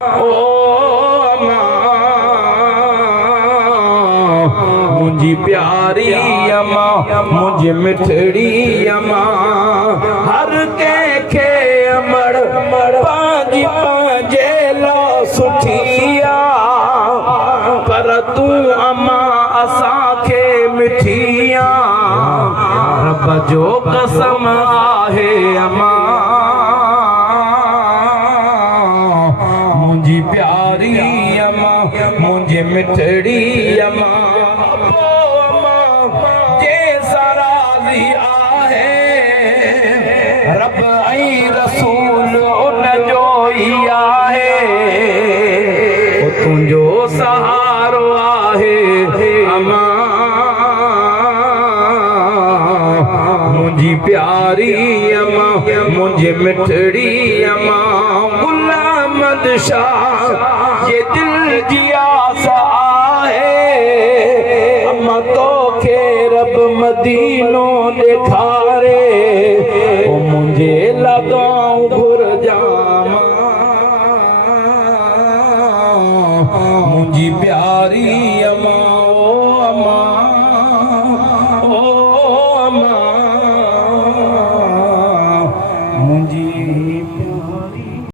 ओ अम्मा मुझी प्यारी अम्मा मुझे मिठड़ी अम्मा हर के अमड़ पांजी पांजे लो सुठिया पर तू अम्मा असा के मिठिया रब जो कसम आहे अम्मा मुझी प्यारी अम्मा मुझे मिठड़ी अम्मा जे सराज़ी आहे रब ऐं रसूल उन जो ई आहे तुंहिंजो सहारो आहे अम्मा मुझी प्यारी अम्मा मुझे मिठड़ी अम्मा शाह ये दिल जी आस आहे अम्मा तो के रब मदीनो दिखारे।